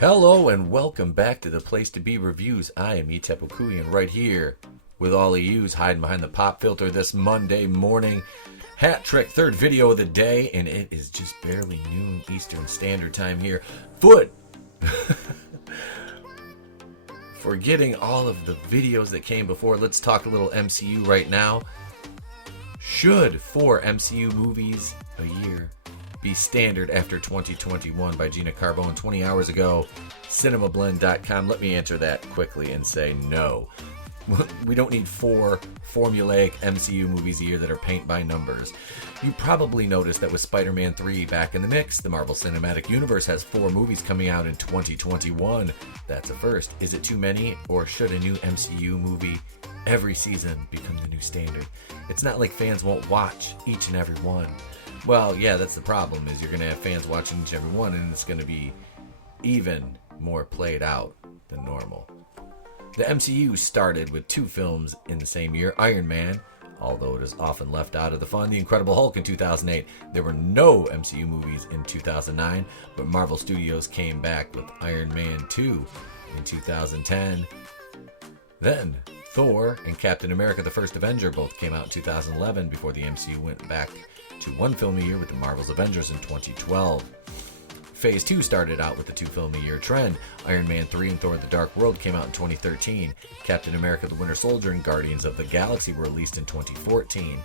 Hello and welcome back to the Place to Be Reviews. I am and right here with all of yous hiding behind the pop filter this Monday morning. Hat trick, third video of the day, and it is just barely noon Eastern Standard Time here. Forgetting all of the videos that came before, let's talk a little MCU right now. Should 4 MCU movies a year be standard after 2021 by Gina Carbone 20 hours ago? CinemaBlend.com. Let me answer that quickly and say no. We don't need 4 formulaic MCU movies a year that are paint by numbers. You probably noticed that with Spider-Man 3 back in the mix, the Marvel Cinematic Universe has 4 movies coming out in 2021. That's a first. Is it too many, or should a new MCU movie every season become the new standard? It's not like fans won't watch each and every one. Well, yeah, that's the problem, is you're going to have fans watching each and every one, and it's going to be even more played out than normal. The MCU started with 2 films in the same year. Iron Man, although it is often left out of the fun, The Incredible Hulk in 2008. There were no MCU movies in 2009, but Marvel Studios came back with Iron Man 2 in 2010. Then Thor and Captain America the First Avenger both came out in 2011 before the MCU went back to 1 film a year with the Marvel's Avengers in 2012. Phase 2 started out with the 2 film a year trend. Iron Man 3 and Thor the Dark World came out in 2013. Captain America the Winter Soldier and Guardians of the Galaxy were released in 2014.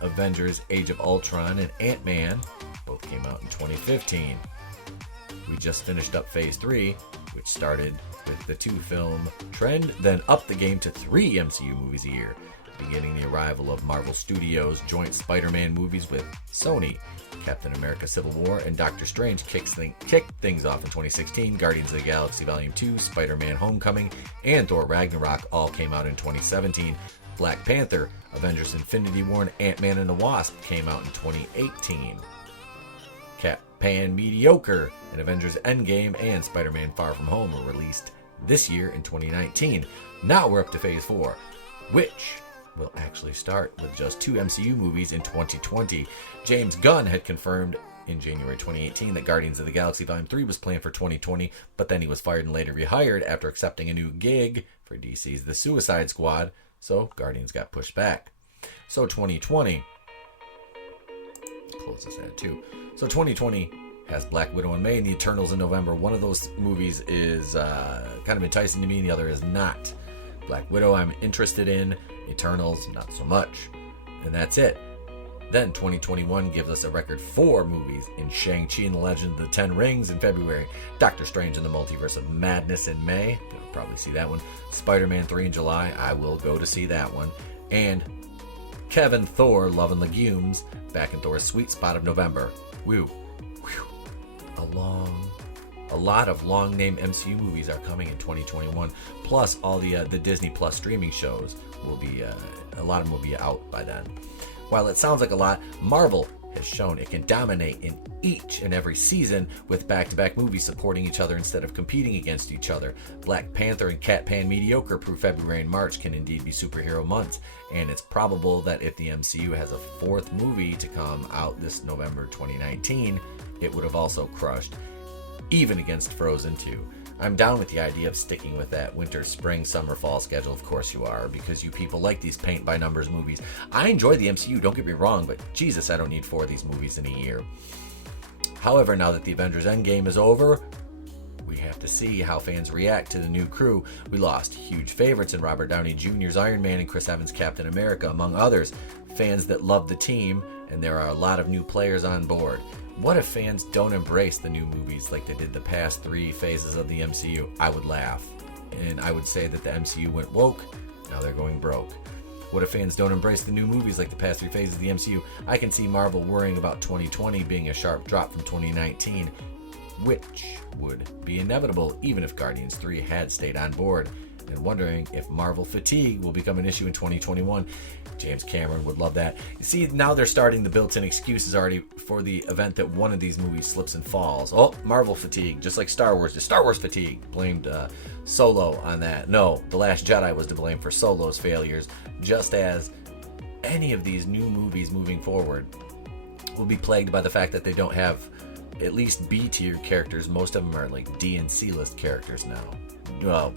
Avengers Age of Ultron and Ant-Man both came out in 2015. We just finished up Phase 3, which started with the 2 film trend, then upped the game to 3 MCU movies a year, beginning the arrival of Marvel Studios' joint Spider-Man movies with Sony. Captain America Civil War and Doctor Strange kicked things off in 2016. Guardians of the Galaxy Volume 2, Spider-Man Homecoming, and Thor Ragnarok all came out in 2017. Black Panther, Avengers Infinity War, and Ant-Man and the Wasp came out in 2018. Pan Mediocre and Avengers Endgame and Spider-Man Far From Home were released this year in 2019. Now we're up to Phase 4, which will actually start with just 2 MCU movies in 2020. James Gunn had confirmed in January 2018 that Guardians of the Galaxy Volume 3 was planned for 2020, but then he was fired and later rehired after accepting a new gig for DC's The Suicide Squad, so Guardians got pushed back. So 2020, close this ad too. So 2020 has Black Widow in May and The Eternals in November. One of those movies is kind of enticing to me and the other is not. Black Widow I'm interested in, Eternals not so much. And that's it. Then 2021 gives us a record 4 movies in Shang-Chi and the Legend of the Ten Rings in February, Doctor Strange and the Multiverse of Madness in May, you'll probably see that one, Spider-Man 3 in July, I will go to see that one, and Kevin Thor Love and Legumes back in Thor's sweet spot of November. Whew. A lot of long-name MCU movies are coming in 2021. Plus, all the Disney Plus streaming shows will be, a lot of them will be out by then. While it sounds like a lot, Marvel has shown it can dominate in each and every season with back-to-back movies supporting each other instead of competing against each other. Black Panther and Pan Mediocre prove February and March can indeed be superhero months, and it's probable that if the MCU has a 4th movie to come out this November 2019, it would have also crushed, even against Frozen 2. I'm down with the idea of sticking with that winter, spring, summer, fall schedule. Of course you are, because you people like these paint-by-numbers movies. I enjoy the MCU, don't get me wrong, but Jesus, I don't need 4 of these movies in a year. However, now that the Avengers Endgame is over, we have to see how fans react to the new crew. We lost huge favorites in Robert Downey Jr.'s Iron Man and Chris Evans' Captain America, among others. Fans that love the team, and there are a lot of new players on board. What if fans don't embrace the new movies like they did the past 3 phases of the MCU? I would laugh. And I would say that the MCU went woke, now they're going broke. What if fans don't embrace the new movies like the past 3 phases of the MCU? I can see Marvel worrying about 2020 being a sharp drop from 2019, which would be inevitable even if Guardians 3 had stayed on board, and wondering if Marvel fatigue will become an issue in 2021. James Cameron would love that. You see, now they're starting the built-in excuses already for the event that one of these movies slips and falls. Oh, Marvel fatigue, just like Star Wars. Star Wars fatigue. Blamed Solo on that. No, The Last Jedi was to blame for Solo's failures, just as any of these new movies moving forward will be plagued by the fact that they don't have at least B tier characters. Most of them are like D and C list characters now. Well,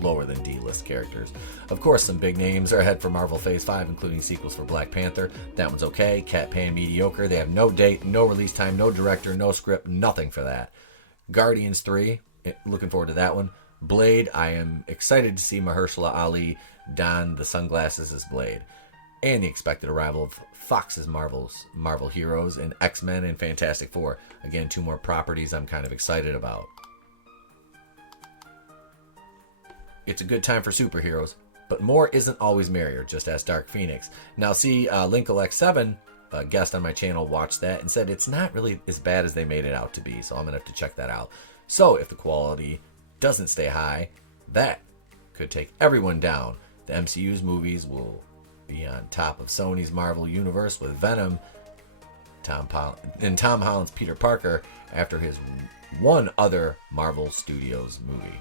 lower than D list characters. Of course, some big names are ahead for Marvel Phase 5, including sequels for Black Panther. That one's okay. Cat Pan mediocre. They have no date, no release time, no director, no script, nothing for that. Guardians 3, looking forward to that one. Blade, I am excited to see Mahershala Ali don the sunglasses as Blade. And the expected arrival of Fox's Marvel heroes in X-Men and Fantastic Four. Again, 2 more properties I'm kind of excited about. It's a good time for superheroes, but more isn't always merrier, just ask Dark Phoenix. Now see, LinkleX7, a guest on my channel, watched that and said it's not really as bad as they made it out to be, so I'm going to have to check that out. So if the quality doesn't stay high, that could take everyone down. The MCU's movies will be on top of Sony's Marvel Universe with Venom, Tom Holland's Peter Parker after his one other Marvel Studios movie.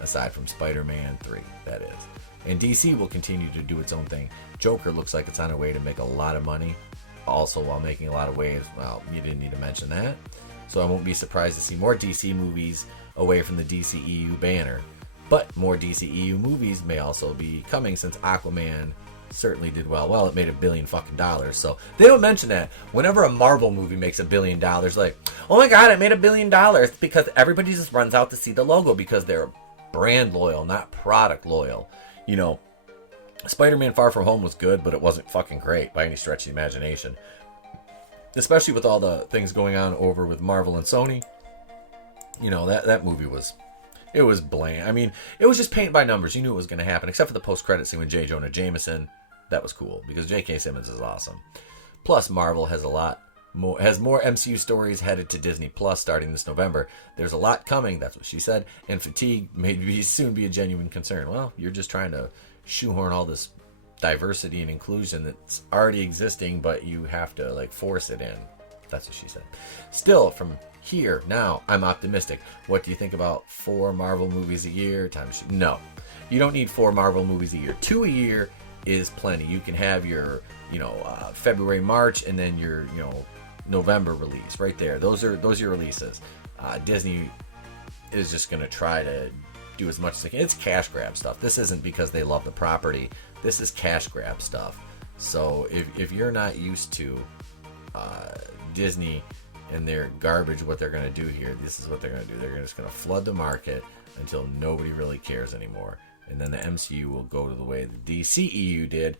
Aside from Spider-Man 3, that is. And DC will continue to do its own thing. Joker looks like it's on a way to make a lot of money, also while making a lot of waves. Well, you didn't need to mention that. So I won't be surprised to see more DC movies away from the DCEU banner. But more DCEU movies may also be coming, since Aquaman certainly did well. Well, it made $1 billion fucking dollars. So they don't mention that. Whenever a Marvel movie makes $1 billion, like, oh my god, it made $1 billion, because everybody just runs out to see the logo because they're brand loyal, not product loyal. You know, Spider-Man Far From Home was good, but it wasn't fucking great by any stretch of the imagination. Especially with all the things going on over with Marvel and Sony. You know, that movie was, it was bland. I mean, it was just paint by numbers. You knew it was going to happen, except for the post-credit scene with J. Jonah Jameson. That was cool, because J.K. Simmons is awesome. Plus, Marvel has more MCU stories headed to Disney Plus starting this November. There's a lot coming, that's what she said, and fatigue may soon be a genuine concern. Well, you're just trying to shoehorn all this diversity and inclusion that's already existing, but you have to like force it in. That's what she said. Still, from here now, I'm optimistic. What do you think about 4 Marvel movies a year? No, you don't need 4 Marvel movies a year. 2 a year is plenty. You can have your, February, March, and then your, November release right there. Those are your releases. Disney is just going to try to do as much as they can. It's cash grab stuff. This isn't because they love the property. This is cash grab stuff. So if you're not used to Disney and their garbage, what they're going to do here, this is what they're going to do. They're just going to flood the market until nobody really cares anymore. And then the MCU will go to the way the DCEU did.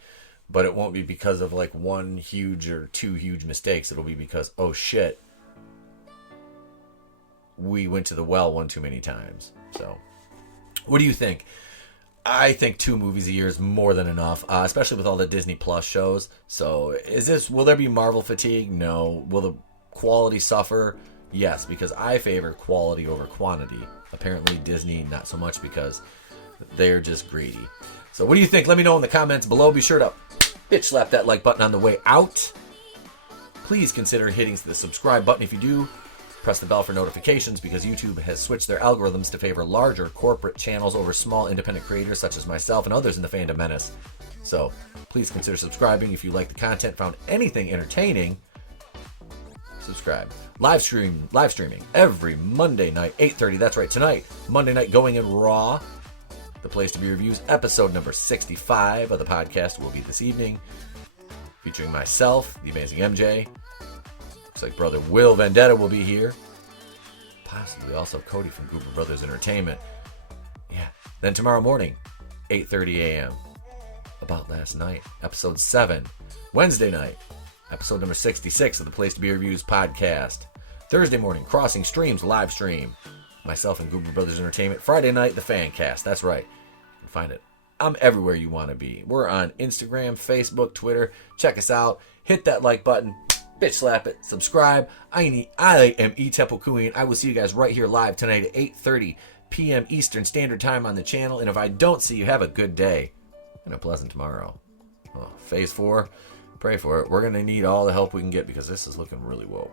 But it won't be because of like 1 huge or 2 huge mistakes. It'll be because, oh shit, we went to the well one too many times. So, what do you think? I think 2 movies a year is more than enough, especially with all the Disney Plus shows. So, will there be Marvel fatigue? No. Will the quality suffer? Yes, because I favor quality over quantity. Apparently Disney, not so much, because they're just greedy. So what do you think? Let me know in the comments below. Be sure to bitch slap that like button on the way out. Please consider hitting the subscribe button if you do. Press the bell for notifications, because YouTube has switched their algorithms to favor larger corporate channels over small independent creators such as myself and others in the fandom menace. So please consider subscribing if you like the content, found anything entertaining. Subscribe. Live streaming every Monday night, 8:30. That's right, tonight, Monday night, going in raw. The Place to Be Reviews, episode number 65 of the podcast will be this evening, featuring myself, the amazing MJ. Looks like brother Will Vendetta will be here. Possibly also Cody from Goober Brothers Entertainment. Yeah. Then tomorrow morning, 8:30 a.m. About Last Night, episode 7. Wednesday night, episode number 66 of the Place to Be Reviews podcast. Thursday morning, Crossing Streams live stream. Myself and Goober Brothers Entertainment. Friday night, the Fan Caste. That's right. You can find it. I'm everywhere you want to be. We're on Instagram, Facebook, Twitter. Check us out. Hit that like button. Bitch slap it. Subscribe. I am E. Temple Cooey, and I will see you guys right here live tonight at 8:30 p.m. Eastern Standard Time on the channel. And if I don't see you, have a good day and a pleasant tomorrow. Phase 4, pray for it. We're going to need all the help we can get, because this is looking really woke.